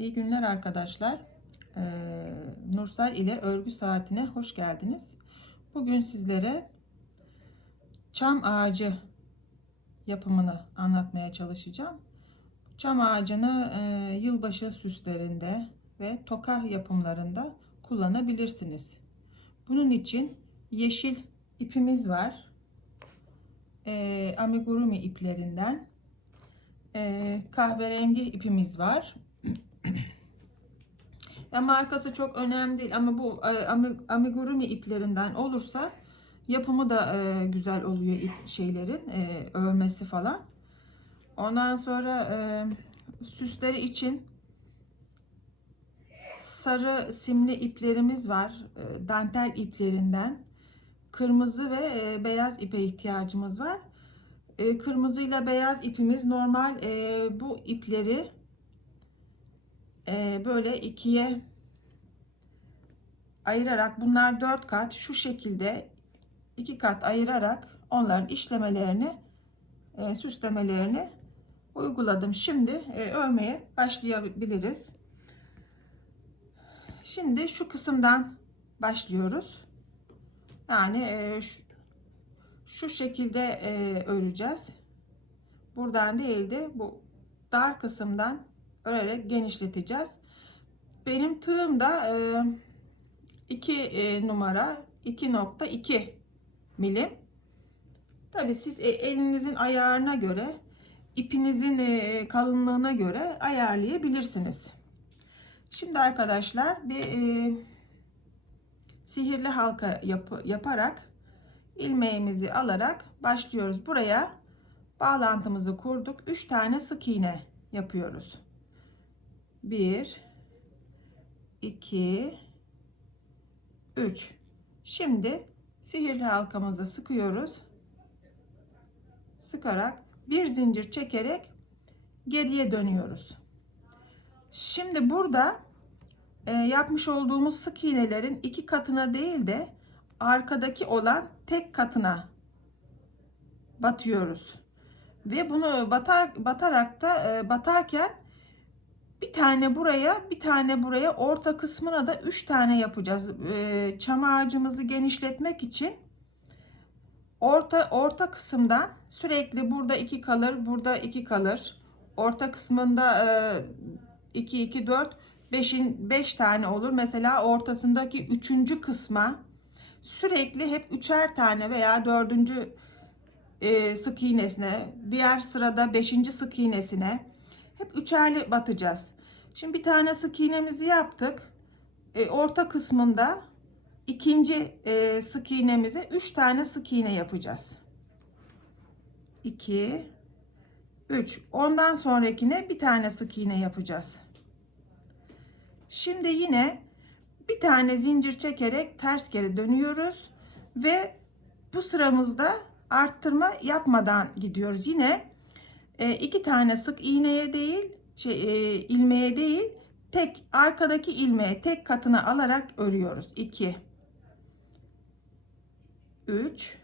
İyi günler arkadaşlar. Ee, Nursel ile örgü saatine hoş geldiniz. Bugün sizlere çam ağacı yapımını anlatmaya çalışacağım. Çam ağacını e, yılbaşı süslerinde ve toka yapımlarında kullanabilirsiniz. Bunun için yeşil ipimiz var. E, amigurumi iplerinden. E, kahverengi ipimiz var. Markası çok önemli değil ama bu e, ami- amigurumi iplerinden olursa yapımı da e, güzel oluyor ip şeylerin e, örmesi falan. Ondan sonra süsleri için sarı simli iplerimiz var. Dantel iplerinden. Kırmızı ve beyaz ipe ihtiyacımız var. E, kırmızıyla beyaz ipimiz normal bu ipleri e, böyle ikiye ayırarak bunlar dört kat şu şekilde iki kat ayırarak onların işlemelerini e, süslemelerini uyguladım. Şimdi e, örmeye başlayabiliriz. Şimdi şu kısımdan başlıyoruz. Yani e, şu, şekilde öreceğiz. Buradan değil de bu dar kısımdan örerek genişleteceğiz. Benim tığım da 2 numara 2.2 milim. Tabi siz e, elinizin ayarına göre ipinizin e, kalınlığına göre ayarlayabilirsiniz. Şimdi arkadaşlar bir e, sihirli halka yap yaparak ilmeğimizi alarak başlıyoruz. Buraya bağlantımızı kurduk. 3 tane sık iğne yapıyoruz. 1 2 3 Şimdi sihirli halkamızı sıkıyoruz. Sıkarak bir zincir çekerek geriye dönüyoruz. Şimdi burada e, yapmış olduğumuz sık iğnelerin iki katına değil de arkadaki olan tek katına batıyoruz. Ve bunu batar batarak da e, batarken bir tane buraya, bir tane buraya, orta kısmına da üç tane yapacağız. Ee, çam ağacımızı genişletmek için orta orta kısımdan sürekli burada iki kalır, burada iki kalır. Orta kısmında 2 2 4 5'in 5 tane olur. Mesela ortasındaki üçüncü kısma sürekli hep üçer tane veya dördüncü e, sık iğnesine, diğer sırada beşinci sık iğnesine hep üçerli batacağız. Şimdi bir tane sık iğnemizi yaptık. E, orta kısmında ikinci e, sık iğnemize üç tane sık iğne yapacağız. 2 3 ondan sonrakine bir tane sık iğne yapacağız. Şimdi yine bir tane zincir çekerek ters geri dönüyoruz ve bu sıramızda arttırma yapmadan gidiyoruz. Yine e, iki tane sık iğneye değil şey e, ilmeğe değil tek arkadaki ilmeğe tek katına alarak örüyoruz. 2 3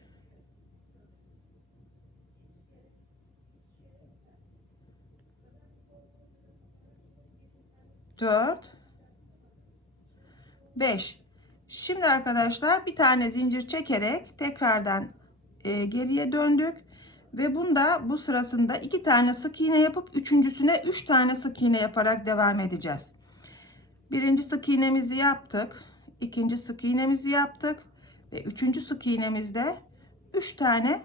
4 5 Şimdi arkadaşlar bir tane zincir çekerek tekrardan e, geriye döndük ve bunda bu sırasında iki tane sık iğne yapıp üçüncüsüne üç tane sık iğne yaparak devam edeceğiz. Birinci sık iğnemizi yaptık. ikinci sık iğnemizi yaptık. Ve üçüncü sık iğnemizde üç tane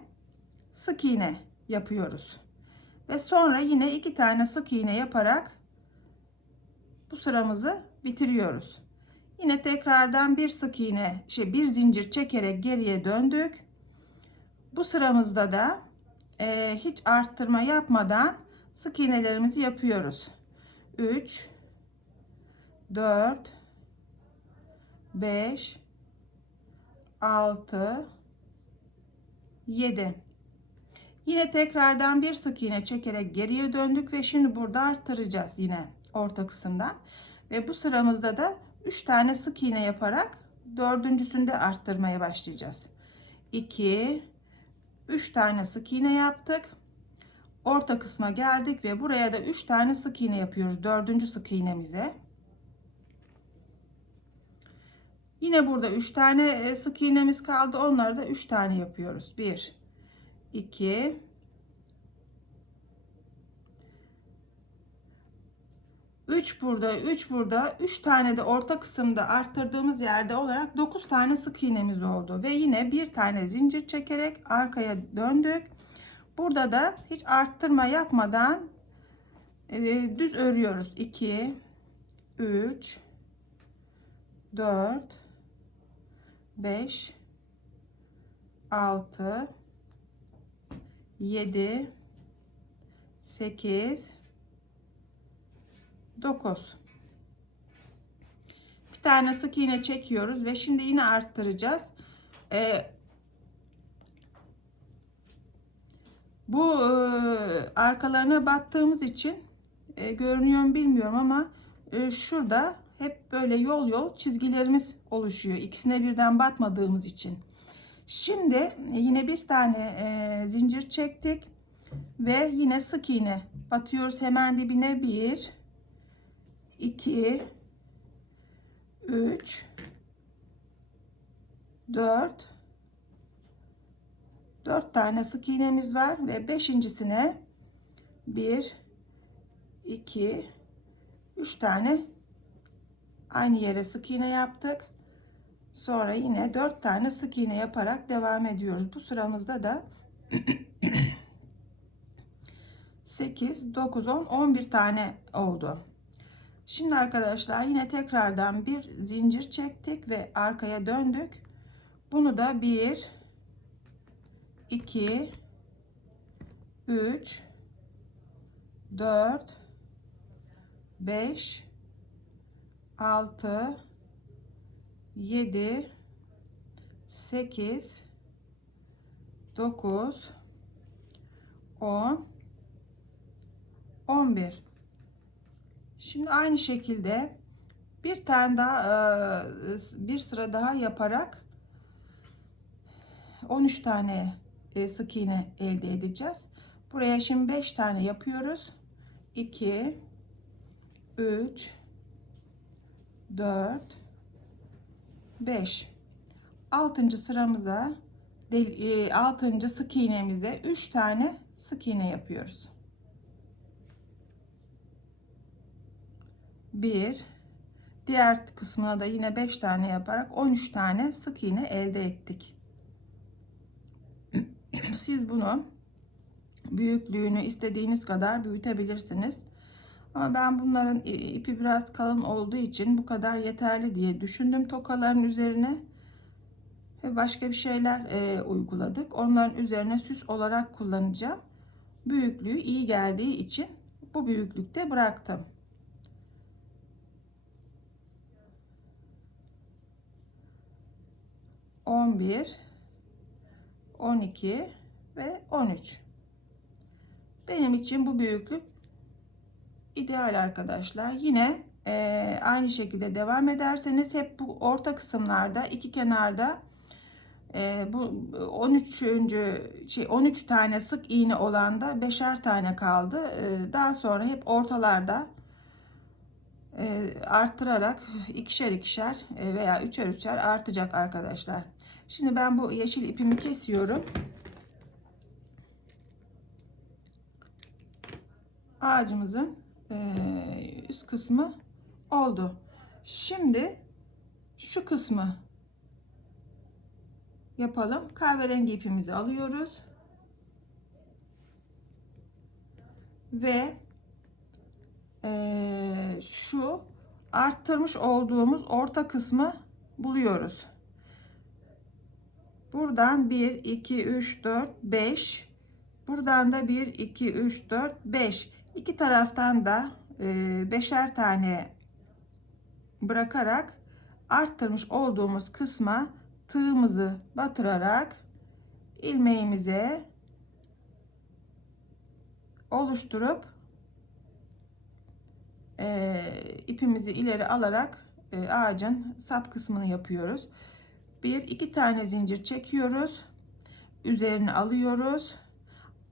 sık iğne yapıyoruz. Ve sonra yine iki tane sık iğne yaparak bu sıramızı bitiriyoruz. Yine tekrardan bir sık iğne, şey bir zincir çekerek geriye döndük. Bu sıramızda da e, hiç arttırma yapmadan sık iğnelerimizi yapıyoruz. 3 4 5 6 7 Yine tekrardan bir sık iğne çekerek geriye döndük ve şimdi burada arttıracağız yine orta kısımdan. Ve bu sıramızda da 3 tane sık iğne yaparak dördüncüsünde arttırmaya başlayacağız. 2 3 tane sık iğne yaptık. orta kısma geldik ve buraya da 3 tane sık iğne yapıyoruz. Dördüncü sık iğnemize. Yine burada 3 tane e, sık iğnemiz kaldı. Onları da 3 tane yapıyoruz. 1 2 3 burada, 3 burada, 3 tane de orta kısımda arttırdığımız yerde olarak 9 tane sık iğnemiz oldu. Ve yine bir tane zincir çekerek arkaya döndük. Burada da hiç arttırma yapmadan e, düz örüyoruz. 2 3 4 5 6 7 8 9 bir tane sık iğne çekiyoruz ve şimdi yine arttıracağız. Ee, bu e, arkalarına battığımız için e, görünüyor mu bilmiyorum ama e, şurada hep böyle yol yol çizgilerimiz oluşuyor ikisine birden batmadığımız için. Şimdi yine bir tane e, zincir çektik ve yine sık iğne batıyoruz. Hemen dibine bir 2 3 4 4 tane sık iğnemiz var ve beşincisine 1 2 3 tane aynı yere sık iğne yaptık. Sonra yine 4 tane sık iğne yaparak devam ediyoruz. Bu sıramızda da 8 9 10 11 tane oldu. Şimdi arkadaşlar yine tekrardan bir zincir çektik ve arkaya döndük. Bunu da 1 2 3 4 5 6 7 8 9 10 11 Şimdi aynı şekilde bir tane daha e, bir sıra daha yaparak 13 tane e, sık iğne elde edeceğiz. Buraya şimdi 5 tane yapıyoruz. 2 3 4 5 6. sıramıza 6. E, sık iğnemize 3 tane sık iğne yapıyoruz. 1 diğer kısmına da yine 5 tane yaparak 13 tane sık iğne elde ettik. Siz bunu büyüklüğünü istediğiniz kadar büyütebilirsiniz. Ama ben bunların ipi biraz kalın olduğu için bu kadar yeterli diye düşündüm tokaların üzerine. Ve başka bir şeyler e, uyguladık. Onların üzerine süs olarak kullanacağım. Büyüklüğü iyi geldiği için bu büyüklükte bıraktım. 11 12 ve 13 benim için bu büyüklük ideal arkadaşlar yine e, aynı şekilde devam ederseniz hep bu orta kısımlarda iki kenarda e, bu 13. şey 13 tane sık iğne olan da beşer tane kaldı e, daha sonra hep ortalarda e, arttırarak ikişer ikişer e, veya üçer üçer artacak arkadaşlar. Şimdi ben bu yeşil ipimi kesiyorum. Ağacımızın e, üst kısmı oldu. Şimdi şu kısmı yapalım. Kahverengi ipimizi alıyoruz. Ve e, şu arttırmış olduğumuz orta kısmı buluyoruz. Buradan 1, 2, 3, 4, 5. Buradan da 1, 2, 3, 4, 5. İki taraftan da e, beşer tane bırakarak arttırmış olduğumuz kısma tığımızı batırarak ilmeğimize oluşturup e, ipimizi ileri alarak e, ağacın sap kısmını yapıyoruz. Bir iki tane zincir çekiyoruz. Üzerine alıyoruz.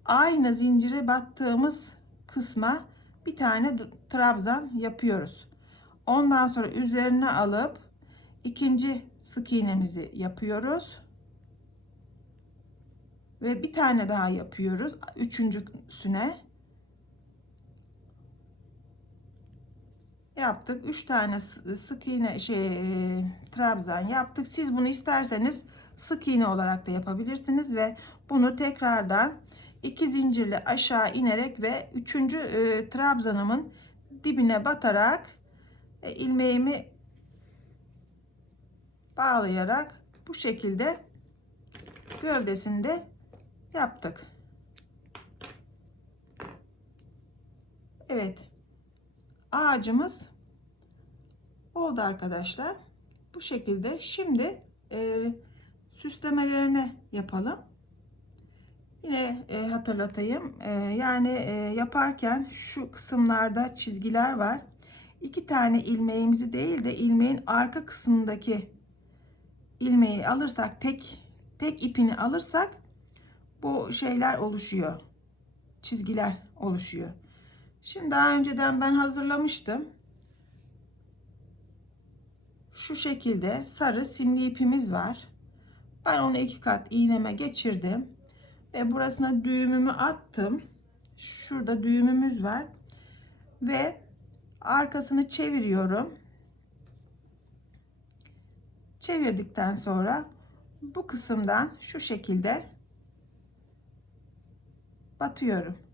aynı zincire battığımız kısma bir tane trabzan yapıyoruz. Ondan sonra üzerine alıp ikinci sık iğnemizi yapıyoruz. Ve bir tane daha yapıyoruz. Üçüncüsüne yaptık. Üç tane sı- sık iğne şey e, trabzan yaptık. Siz bunu isterseniz sık iğne olarak da yapabilirsiniz ve bunu tekrardan iki zincirle aşağı inerek ve üçüncü e, trabzanımın dibine batarak e, ilmeğimi bağlayarak bu şekilde gövdesinde yaptık. Evet. Ağacımız oldu arkadaşlar. Bu şekilde şimdi e, süslemelerini yapalım. Yine e, hatırlatayım. E, yani e, yaparken şu kısımlarda çizgiler var. İki tane ilmeğimizi değil de ilmeğin arka kısmındaki ilmeği alırsak tek tek ipini alırsak bu şeyler oluşuyor. Çizgiler oluşuyor. Şimdi daha önceden ben hazırlamıştım. Şu şekilde sarı simli ipimiz var. Ben onu iki kat iğneme geçirdim. Ve burasına düğümümü attım. Şurada düğümümüz var. Ve arkasını çeviriyorum. Çevirdikten sonra bu kısımdan şu şekilde batıyorum.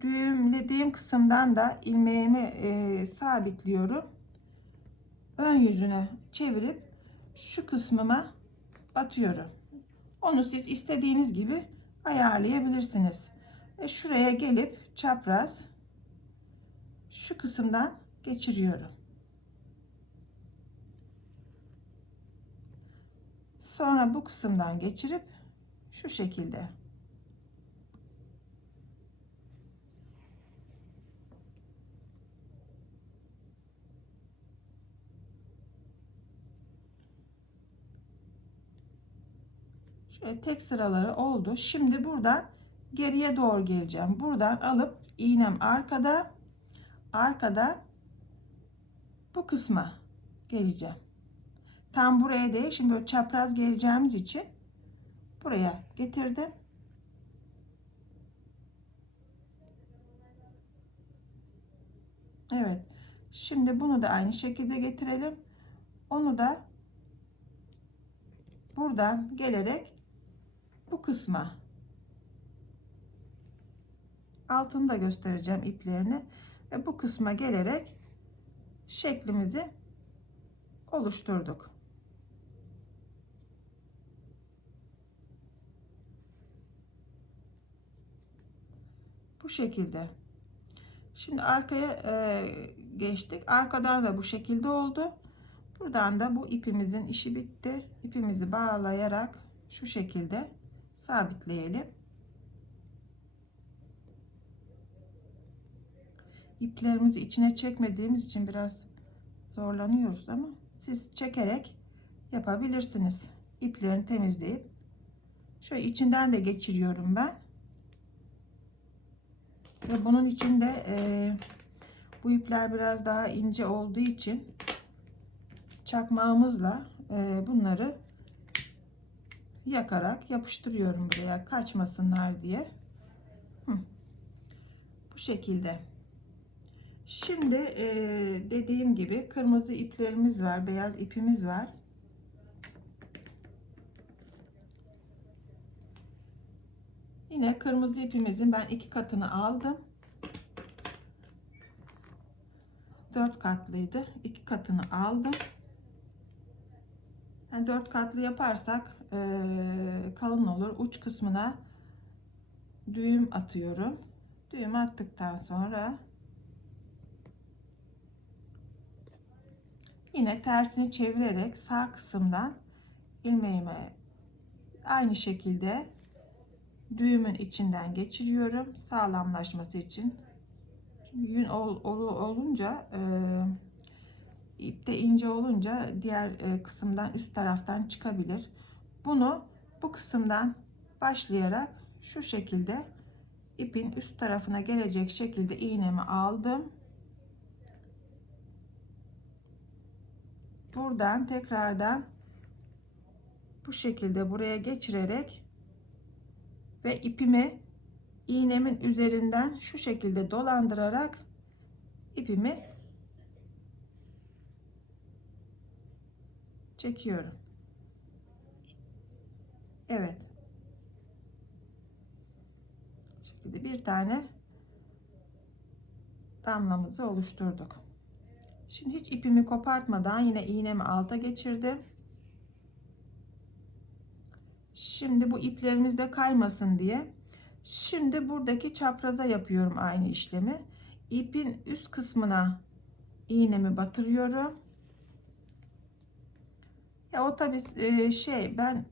Düğümlediğim kısımdan da ilmeğimi e, sabitliyorum. Ön yüzüne çevirip şu kısmıma batıyorum. Onu siz istediğiniz gibi ayarlayabilirsiniz. Ve şuraya gelip çapraz şu kısımdan geçiriyorum. Sonra bu kısımdan geçirip şu şekilde Şöyle tek sıraları oldu. Şimdi buradan geriye doğru geleceğim. Buradan alıp iğnem arkada arkada bu kısma geleceğim. Tam buraya değil. Şimdi böyle çapraz geleceğimiz için buraya getirdim. Evet. Şimdi bunu da aynı şekilde getirelim. Onu da buradan gelerek bu kısma altını da göstereceğim iplerini ve bu kısma gelerek şeklimizi oluşturduk. Bu şekilde. Şimdi arkaya e, geçtik. Arkadan da bu şekilde oldu. Buradan da bu ipimizin işi bitti. İpimizi bağlayarak şu şekilde sabitleyelim. İplerimizi içine çekmediğimiz için biraz zorlanıyoruz ama siz çekerek yapabilirsiniz. İplerini temizleyip şöyle içinden de geçiriyorum ben. Ve bunun içinde e, bu ipler biraz daha ince olduğu için çakmağımızla e, bunları yakarak yapıştırıyorum buraya kaçmasınlar diye. Hı. Bu şekilde. Şimdi e, dediğim gibi kırmızı iplerimiz var, beyaz ipimiz var. Yine kırmızı ipimizin ben iki katını aldım. Dört katlıydı. iki katını aldım. Yani dört katlı yaparsak kalın olur. Uç kısmına düğüm atıyorum. Düğüm attıktan sonra yine tersini çevirerek sağ kısımdan ilmeğime aynı şekilde düğümün içinden geçiriyorum sağlamlaşması için. Yün ol, ol, olunca e, ipte ince olunca diğer e, kısımdan üst taraftan çıkabilir. Bunu bu kısımdan başlayarak şu şekilde ipin üst tarafına gelecek şekilde iğnemi aldım. Buradan tekrardan bu şekilde buraya geçirerek ve ipimi iğnemin üzerinden şu şekilde dolandırarak ipimi çekiyorum. Evet. Bu şekilde bir tane damlamızı oluşturduk. Şimdi hiç ipimi kopartmadan yine iğnemi alta geçirdim. Şimdi bu iplerimiz de kaymasın diye. Şimdi buradaki çapraza yapıyorum aynı işlemi. İpin üst kısmına iğnemi batırıyorum. Ya o tabi şey ben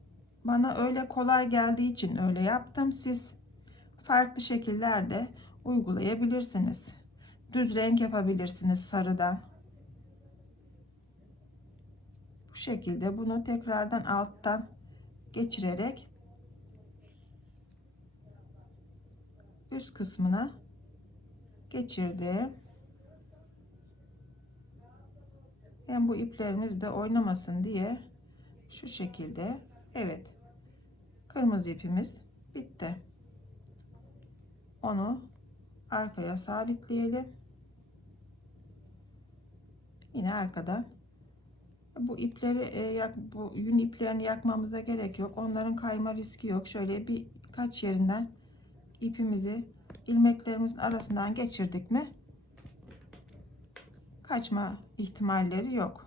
bana öyle kolay geldiği için öyle yaptım. Siz farklı şekillerde uygulayabilirsiniz. Düz renk yapabilirsiniz sarıdan. Bu şekilde bunu tekrardan alttan geçirerek üst kısmına geçirdim. Hem bu iplerimiz de oynamasın diye şu şekilde evet kırmızı ipimiz bitti. Onu arkaya sabitleyelim. Yine arkadan bu ipleri e, bu yün iplerini yakmamıza gerek yok. Onların kayma riski yok. Şöyle bir kaç yerinden ipimizi ilmeklerimizin arasından geçirdik mi kaçma ihtimalleri yok.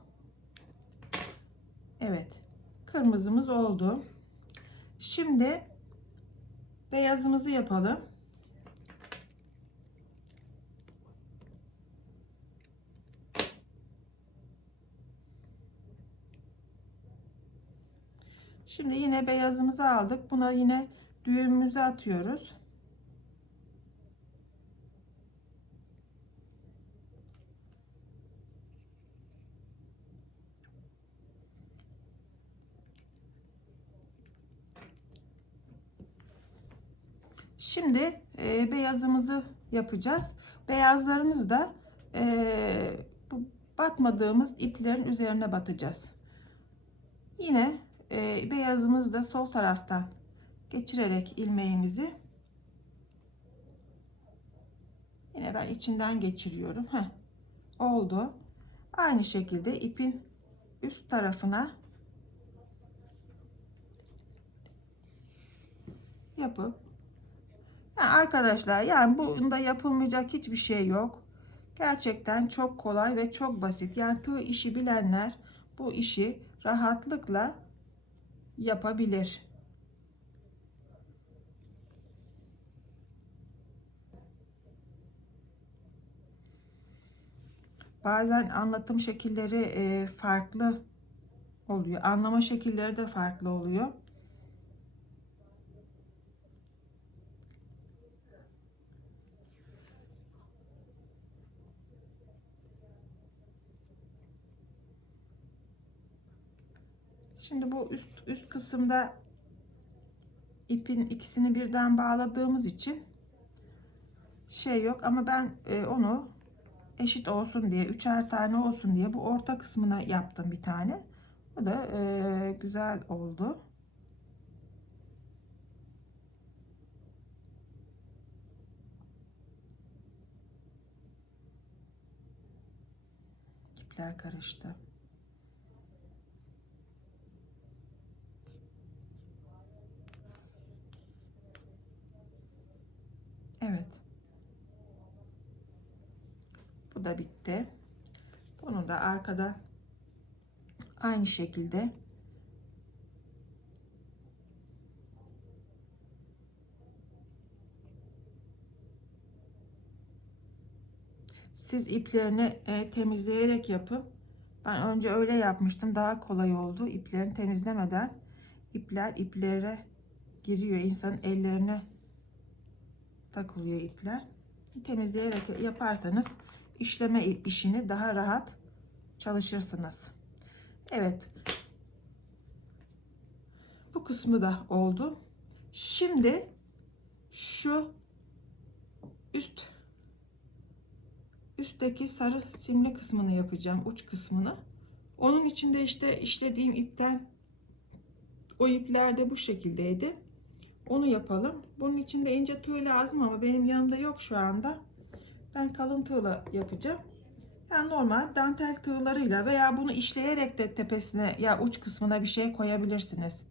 Evet. Kırmızımız oldu. Şimdi beyazımızı yapalım. Şimdi yine beyazımızı aldık. Buna yine düğümümüzü atıyoruz. Şimdi e, beyazımızı yapacağız. Beyazlarımız da e, batmadığımız iplerin üzerine batacağız. Yine e, beyazımızı da sol taraftan geçirerek ilmeğimizi yine ben içinden geçiriyorum. Heh, oldu. Aynı şekilde ipin üst tarafına yapıp yani arkadaşlar yani bunda yapılmayacak hiçbir şey yok. Gerçekten çok kolay ve çok basit. Yani tığ işi bilenler bu işi rahatlıkla yapabilir. Bazen anlatım şekilleri e, farklı oluyor. Anlama şekilleri de farklı oluyor. Şimdi bu üst üst kısımda ipin ikisini birden bağladığımız için şey yok ama ben e, onu eşit olsun diye üçer tane olsun diye bu orta kısmına yaptım bir tane. Bu da e, güzel oldu. İpler karıştı. Evet. Bu da bitti. Bunu da arkada aynı şekilde siz iplerini e, temizleyerek yapın. Ben önce öyle yapmıştım. Daha kolay oldu. İplerini temizlemeden ipler iplere giriyor. insanın ellerine takılıyor ipler. Temizleyerek yaparsanız işleme işini daha rahat çalışırsınız. Evet. Bu kısmı da oldu. Şimdi şu üst üstteki sarı simli kısmını yapacağım uç kısmını. Onun içinde işte işlediğim ipten o ipler de bu şekildeydi. Onu yapalım. Bunun için de ince tığ lazım ama benim yanımda yok şu anda. Ben kalın tığla yapacağım. Yani normal dantel tığlarıyla veya bunu işleyerek de tepesine ya uç kısmına bir şey koyabilirsiniz.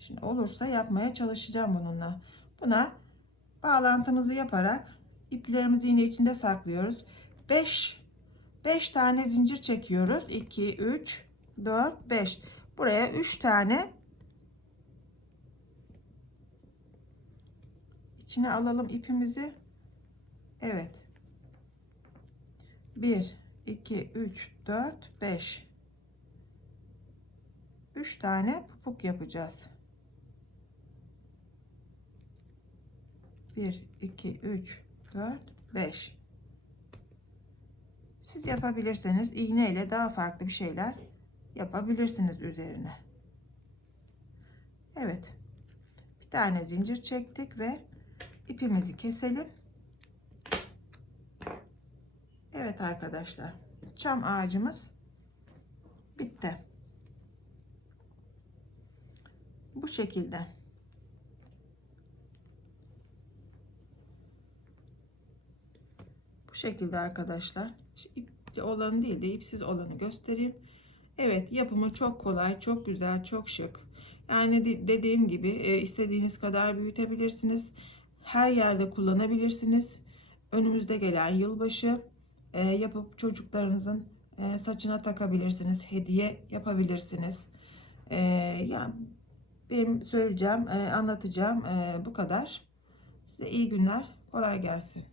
Şimdi olursa yapmaya çalışacağım bununla. Buna bağlantımızı yaparak iplerimizi yine içinde saklıyoruz. 5 5 tane zincir çekiyoruz. 2 3 4 5. Buraya 3 tane içine alalım ipimizi. Evet. 1 2 3 4 5 3 tane pupuk yapacağız. 1 2 3 4 5 Siz yapabilirseniz iğneyle daha farklı bir şeyler yapabilirsiniz üzerine. Evet. Bir tane zincir çektik ve ipimizi keselim. Evet arkadaşlar. Çam ağacımız bitti. Bu şekilde. Bu şekilde arkadaşlar. İpli olanı değil de ipsiz olanı göstereyim. Evet yapımı çok kolay, çok güzel, çok şık. Yani de- dediğim gibi e, istediğiniz kadar büyütebilirsiniz. Her yerde kullanabilirsiniz. Önümüzde gelen yılbaşı e, yapıp çocuklarınızın e, saçına takabilirsiniz. Hediye yapabilirsiniz. E, yani benim söyleyeceğim, e, anlatacağım e, bu kadar. Size iyi günler, kolay gelsin.